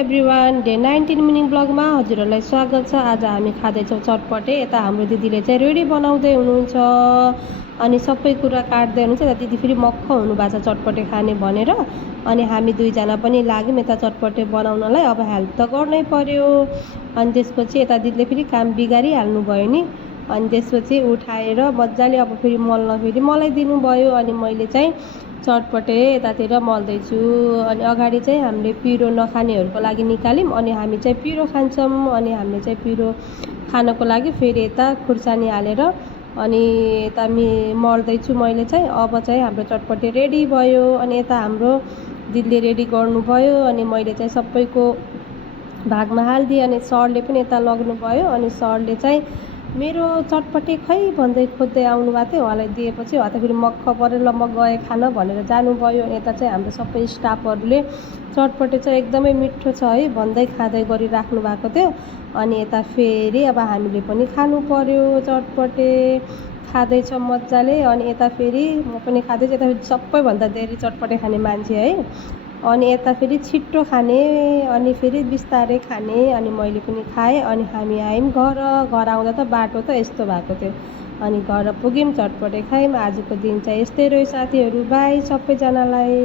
Everyone, day 19 meaning ब्लगमा हजुरहरूलाई स्वागत छ। आज हामी खाँदैछौँ चटपटे। यता हाम्रो दिदीले चाहिँ रेडी बनाउँदै हुनुहुन्छ अनि सबै कुरा काट्दै हुनुहुन्छ। यता दिदी फेरि मक्ख हुनुभएको छ चटपटे खाने भनेर। अनि हामी दुईजना पनि लाग्यौँ यता चटपटे बनाउनलाई। अब हेल्प त गर्नै पर्यो। अनि त्यसपछि यता दिदीले फेरि काम बिगारिहाल्नु भयो नि। अनि त्यसपछि उठाएर मजाले अब फेरि मल्न फेरि मलाई दिनुभयो। अनि मैले चाहिँ चटपटे यतातिर मल्दैछु। अनि अगाडि चाहिँ हामीले पिरो नखानेहरूको लागि निकाल्यौँ। अनि हामी चाहिँ पिरो खान्छौँ। अनि हामीले चाहिँ पिरो खानको लागि फेरि यता खुर्सानी हालेर अनि यता मल्दैछु मैले चाहिँ। अब चाहिँ हाम्रो चटपटे रेडी भयो। अनि यता हाम्रो दिदीले रेडी गर्नुभयो। अनि मैले चाहिँ सबैको भागमा हालिदिएँ। अनि सरले पनि यता लग्नुभयो। अनि सरले चाहिँ मेरो चटपटे खै भन्दै खोज्दै आउनुभएको थियो। उहाँलाई दिएपछि उहाँ त फेरि मक्ख परेर ल म गएँ खान भनेर जानुभयो। अनि यता चाहिँ हाम्रो सबै स्टाफहरूले चटपटे चाहिँ एकदमै मिठो छ है भन्दै खाँदै गरिराख्नु भएको थियो। अनि यता फेरि अब हामीले पनि खानु पर्यो चटपटे। खाँदैछौँ मजाले। अनि यता फेरि म पनि खाँदैछु। यता फेरि सबैभन्दा धेरै चटपटे खाने मान्छे है। अनि यता फेरि छिट्टो खाने अनि फेरि बिस्तारै खाने। अनि मैले पनि खाएँ। अनि हामी आयौँ घर आउँदा त बाटो त यस्तो भएको थियो। अनि घर पुग्यौँ चटपटे खायौँ। आजको दिन चाहिँ यस्तै रह्यो साथीहरू। बाई सबैजनालाई।